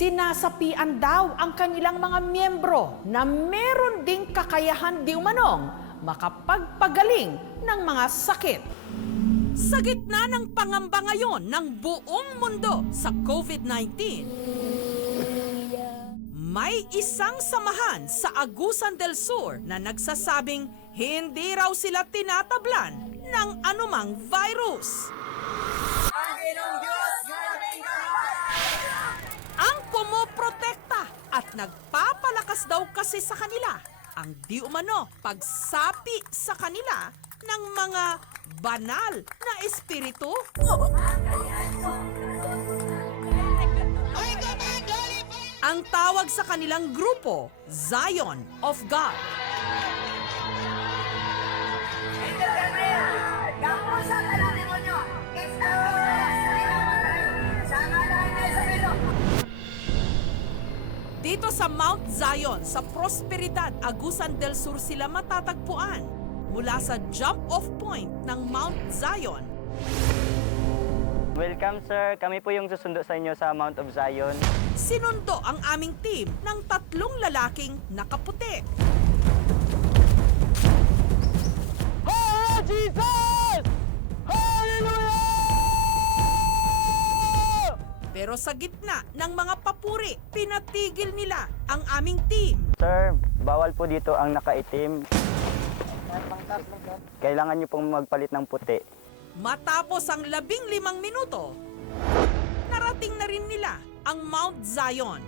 sinasapian daw ang kanilang mga miyembro na meron ding kakayahan di umanong makapagpagaling ng mga sakit. Sa gitna ng pangamba ngayon ng buong mundo sa COVID-19, may isang samahan sa Agusan del Sur na nagsasabing hindi raw sila tinatablan ng anumang virus. Ang pumoprotekta at nagpapalakas daw kasi sa kanila ang di umano pagsapi sa kanila ng mga banal na espiritu. Ang tawag sa kanilang grupo, Zion of God. Dito sa Mount Zion, sa Prosperidad, Agusan del Sur sila matatagpuan mula sa jump-off point ng Mount Zion. Welcome sir, kami po yung susundo sa inyo sa Mount of Zion. Sinundo ang aming team ng 3 lalaking nakaputi. Oh, Jesus! Hallelujah! Pero sa gitna ng mga papuri, pinatigil nila ang aming team. Sir, bawal po dito ang nakaitim. Kailangan niyo pong magpalit ng puti. Matapos ang 15 minuto, narating na rin nila ang Mount Zion.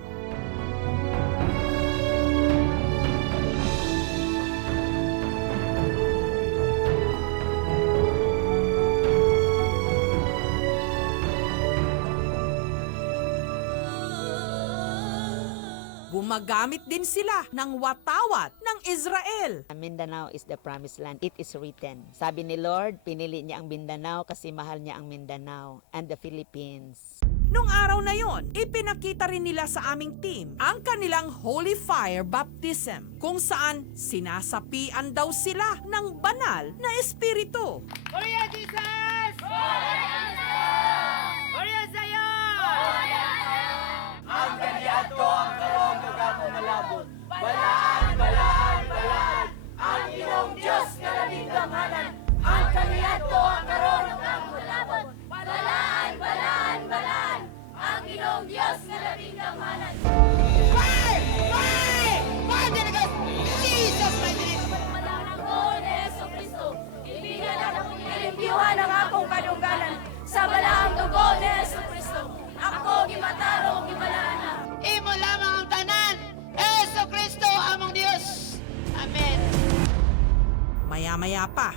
Gumagamit din sila ng watawat ng Israel. Mindanao is the promised land. It is written. Sabi ni Lord, pinili niya ang Mindanao kasi mahal niya ang Mindanao and the Philippines. Nung araw na yon, ipinakita rin nila sa aming team ang kanilang Holy Fire Baptism, kung saan sinasapian daw sila ng banal na espiritu. Gloria Jesus! Gloria Jesus! Gloria Zion! Ang ganyato ang karong nagapong malabot. Balaan, balaan, balaan, ang iyong Diyos nga labing gamhanan. Ang ganyato ang karong nagapong malabot. Balaan, balaan, balaan, ang iyong Diyos nga labing gamhanan. Fire! Fire! Fire talaga! Jesus, my name! Malang ng Gol ni Yesu Cristo, ibigan akong ilimpiyuhan ang akong kadungganan. Sa balaang dugo ni Yesu Cristo, ako gimataro, gibalana. Imo lamang ang tanan! Yesu Cristo, among Diyos! Amen! Maya-maya pa,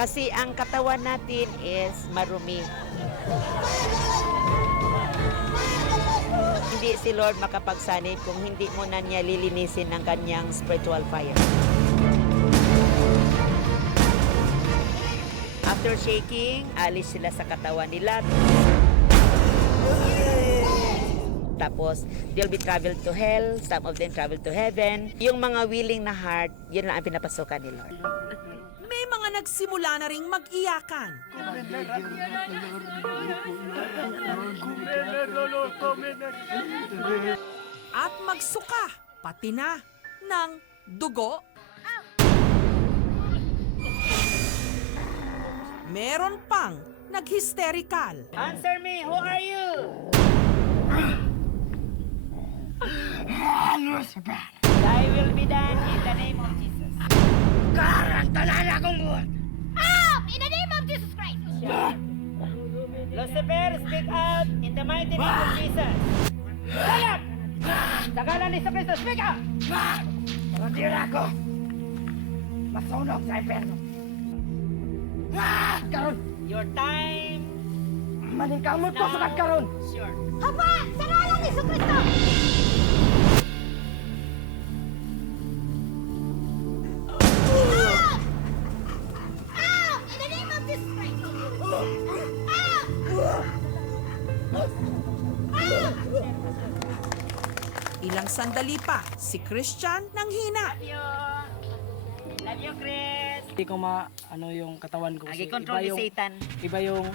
Kasi ang katawan natin is marumi. Hindi si Lord makapagsanib kung hindi mo na niya lilinisin ng kanyang spiritual fire. After shaking, alis sila sa katawan nila. Tapos, they'll be traveled to hell. Some of them travel to heaven. Yung mga willing na heart, yun lang ang pinapasukan ni Lord. may mga nagsimula na ring mag-iyakan. At magsuka, pati na, ng dugo. Meron pang nag-hysterical. Answer me, who are you? Thy will be done in the name of Jesus. Karantanan akong buwan! Out! In the name of Jesus Christ! Lucifer, speak out in the mighty name of Jesus. Sayap! Sa ngalan ni Kristo, speak out! Tira ako! Masunog sa impyerno! Karon! Your time. Maningkamot ko sa karon! Sure. Hapa! Sa ngalan ni Jesus Kristo! Out! Out! In the name of Jesus Christ! Out! Out! Ilang sandali pa, si Christian nang hina. Love you, Chris. Hindi ko ano yung katawan ko. kasi Nag-control ni Satan. Iba yung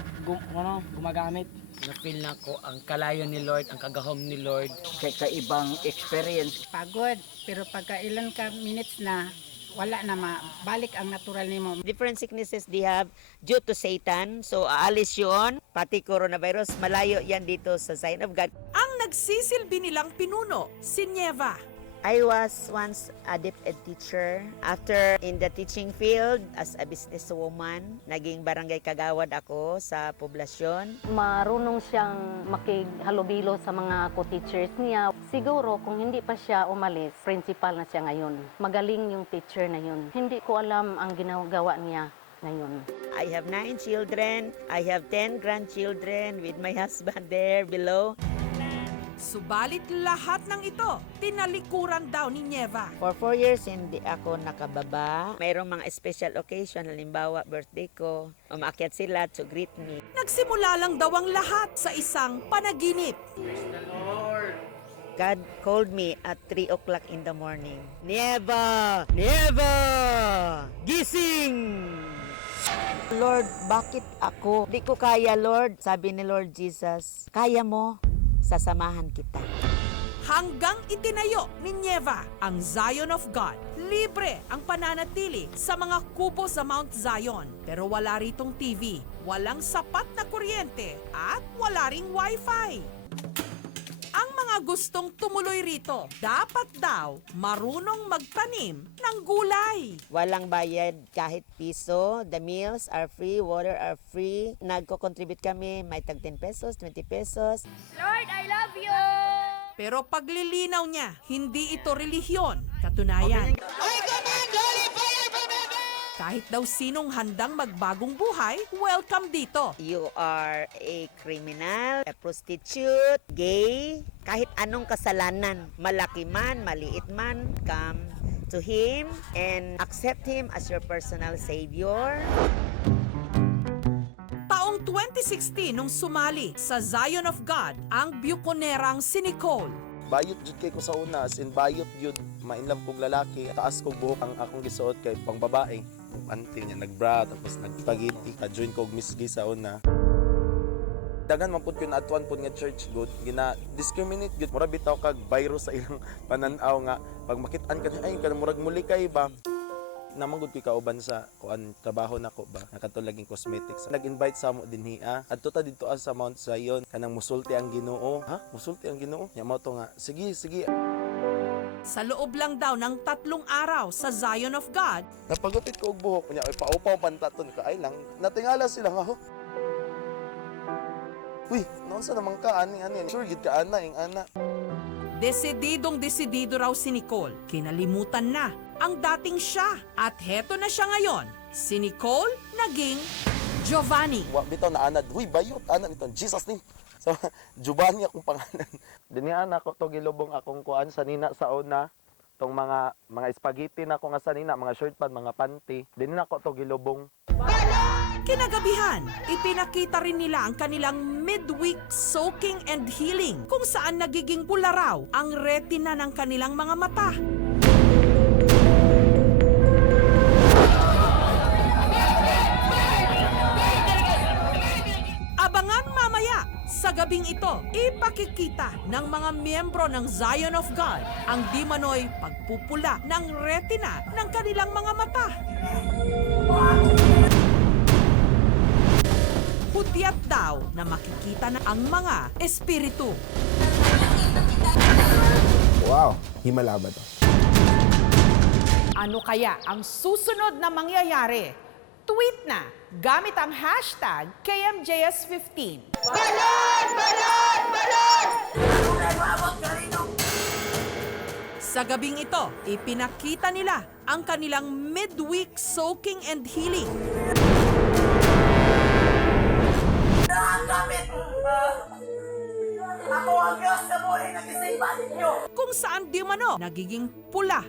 gumagamit. Na-feel na ko ang kalayo ni Lord, ang kagahom ni Lord. Kakaibang experience. Pagod, pero pagka ilan ka minutes na, wala na balik ang natural nimo. Different sicknesses they have due to Satan. So, aalis yun. Pati coronavirus, malayo yan dito sa Sign of God. Ang nagsisilbi nilang pinuno, si Nieva. I was once a deep ed teacher. After in the teaching field as a businesswoman, naging barangay kagawad ako sa poblasyon. Marunong siyang makighalubilo sa mga co-teachers niya. Siguro kung hindi pa siya umalis, principal na siya ngayon. Magaling yung teacher na yun. Hindi ko alam ang ginagawa niya ngayon. I have 9 children. I have 10 grandchildren with my husband there below. Subalit lahat ng ito, tinalikuran daw ni Nieva. For 4 years, hindi ako nakababa. Mayroong mga special occasion, halimbawa birthday ko, umaakyat sila to greet me. Nagsimula lang daw ang lahat sa isang panaginip. God called me at 3 o'clock in the morning. Nieva! Nieva! Gising! Lord, bakit ako? Di ko kaya, Lord. Sabi ni Lord Jesus, kaya mo, sasamahan kita. Hanggang itinayo ni Nieva ang Zion of God. Libre ang pananatili sa mga kubo sa Mount Zion. Pero wala ritong TV, walang sapat na kuryente at wala ring wifi. Ang mga gustong tumuloy rito, dapat daw marunong magtanim ng gulay. Walang bayad kahit piso. The meals are free, water are free. Nagko-contribute kami, may tag 10 pesos, 20 pesos. Lord, I love you! Pero paglilinaw niya, hindi ito relihiyon. Katunayan, kahit daw sinong handang magbagong buhay, welcome dito. You are a criminal, a prostitute, gay, kahit anong kasalanan, malaki man, maliit man, come to Him and accept Him as your personal Savior. Taong 2016 nung sumali sa Zion of God ang Buconerang si Nicole. Bayot jud kay ko sa una, as in bayot jud, mainlove kog lalaki, taas kog buhok ang akong gisuot kay pang babae. Anti niya nagbra tapos nagspaghetti, ka-join kog misgi sa una. Dagan man pud ko naatuan pud nga church good, gina discriminate gud, mura bitaw kag virus sa ilang pananaw nga pag makit-an ka ay kanang murag muli kay ba. Namangod ko kauban sa kuan trabaho nako ba nakatulaging cosmetics. Nag-invite sa mo dinhi adto ta didto sa Mount Zion kanang musulti ang Ginoo. Ha? Musulti ang Ginoo? Nya mo to nga. Sige. Sa loob lang daw ng 3 araw sa Zion of God, Napagupit ko og buhok niya ay paupaw pantaton ka ay lang natingala sila nga ho. Uy, noon sa naman ka ani sure gid ka ana ing ana. desididong-desidido raw si Nicole. Kinalimutan na ang dating siya. At heto na siya ngayon. Si Nicole naging Giovanni. Wa bitaw na anad. Uy, bayot ana bitaw Jesus name. So, Giovanni akong pangalan. Dinhi ana ko to gilubong akong kuan sa nina sa una. Tong mga spaghetti na ko nga sa nina, mga shirt pad, mga panty. Dinhi na ko to gilubong. Kinagabihan, ipinakita rin nila ang kanilang midweek soaking and healing kung saan nagiging pula raw ang retina ng kanilang mga mata. Abangan mamaya sa gabing ito, ipakikita ng mga miyembro ng Zion of God ang di manoy pagpupula ng retina ng kanilang mga mata. Hudyat daw na makikita na ang mga espiritu. Wow, himala ba to? Ano kaya ang susunod na mangyayari? Tweet na gamit ang hashtag KMJS15. Sa gabing ito, ipinakita nila ang kanilang midweek soaking and healing. Ako ang Diyos na buhay na gisimba ninyo. Kung saan di mano nagiging pula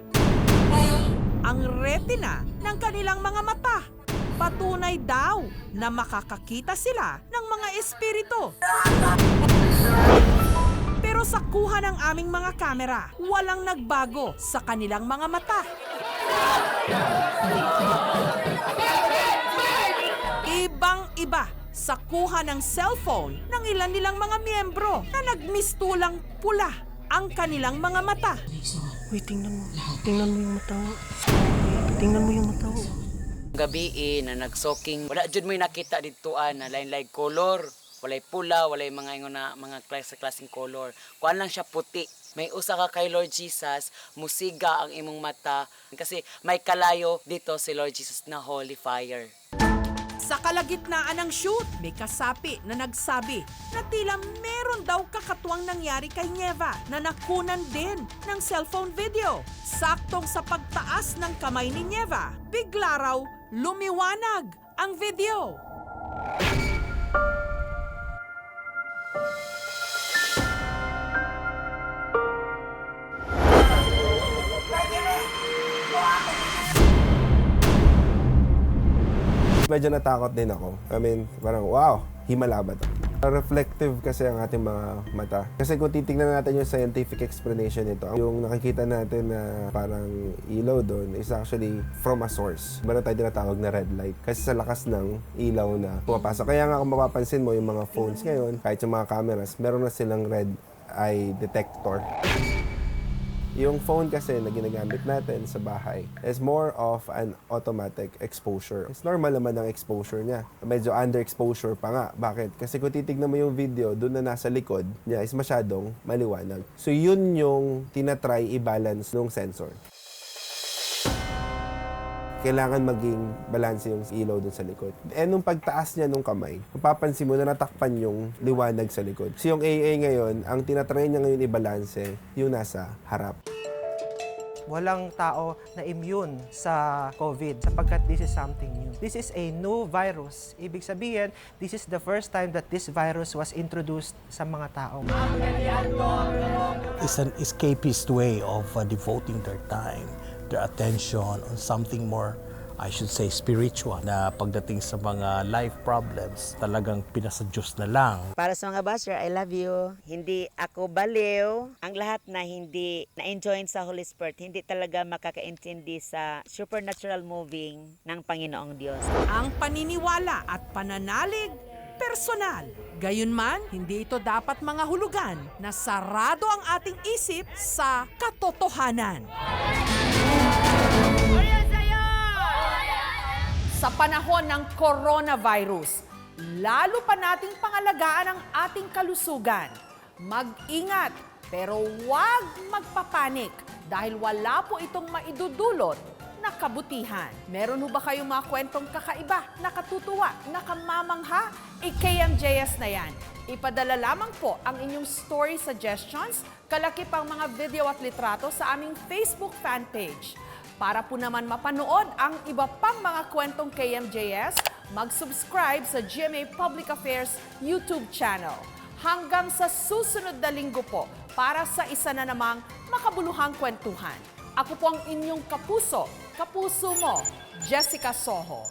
ang retina ng kanilang mga mata. Patunay daw na makakakita sila ng mga espiritu. Pero sa kuha ng aming mga kamera, walang nagbago sa kanilang mga mata. Ibang-iba sa kuha ng cellphone ng ilan nilang mga miyembro na nagmistulang pula ang kanilang mga mata. Uy, tingnan mo. Tingnan mo yung mata. Tingnan mo yung mata. Gabi na nagsoking, wala jud mo nakita ditoan na lain-lain color. Walay pula, walay mga ingon na mga klaseng color. Kuan lang siya puti. May usa ka kay Lord Jesus, musiga ang imong mata kasi may kalayo dito si Lord Jesus na holy fire. Sa kalagitnaan ng shoot, may kasapi na nagsabi na tila meron daw kakatuwang nangyari kay Nieva na nakunan din ng cellphone video. Saktong sa pagtaas ng kamay ni Nieva, bigla raw lumiwanag ang video. Medyo natakot din ako. I mean, parang wow, himala ba to? Reflective kasi ang ating mga mata. Kasi kung titingnan natin yung scientific explanation nito, yung nakikita natin na parang ilaw doon is actually from a source. Meron tayo tinatawag na red light. Kasi sa lakas ng ilaw na pumapasok. Kaya nga kung mapapansin mo yung mga phones ngayon, kahit yung mga cameras, meron na silang red eye detector. Yung phone kasi na ginagamit natin sa bahay is more of an automatic exposure. It's normal naman ang exposure niya. Medyo underexposure pa nga. Bakit? Kasi kung titignan mo yung video, doon na nasa likod niya is masyadong maliwanag. So yun yung tinatry i-balance ng sensor. Kailangan maging balanse yung ilaw dun sa likod. And nung pagtaas niya nung kamay, mapapansin mo na natakpan yung liwanag sa likod. So yung AA ngayon, ang tinatry niya ngayon i-balanse yung nasa harap. Walang tao na immune sa COVID sapagkat this is something new. This is a new virus. Ibig sabihin, this is the first time that this virus was introduced sa mga tao. It's an escapist way of devoting their time, their attention on something more, I should say, spiritual, na pagdating sa mga life problems, talagang pinasa Diyos na lang. Para sa mga basher, I love you. Hindi ako baliw. Ang lahat na hindi na-enjoy sa Holy Spirit, hindi talaga makakaintindi sa supernatural moving ng Panginoong Diyos. Ang paniniwala at pananalig, personal. Gayunman, hindi ito dapat mga hulugan na sarado ang ating isip sa katotohanan. Sa panahon ng coronavirus, lalo pa nating pangalagaan ang ating kalusugan. Mag-ingat, pero huwag magpapanik dahil wala po itong maidudulot na kabutihan. Meron ho ba kayong mga kwentong kakaiba, nakatutuwa, nakamamangha? KMJS na yan. Ipadala lamang po ang inyong story suggestions, kalakip ang mga video at litrato sa aming Facebook fan page. Para po naman mapanood ang iba pang mga kwentong KMJS, mag-subscribe sa GMA Public Affairs YouTube channel. Hanggang sa susunod na linggo po para sa isa na namang makabuluhang kwentuhan. Ako po ang inyong kapuso mo, Jessica Soho.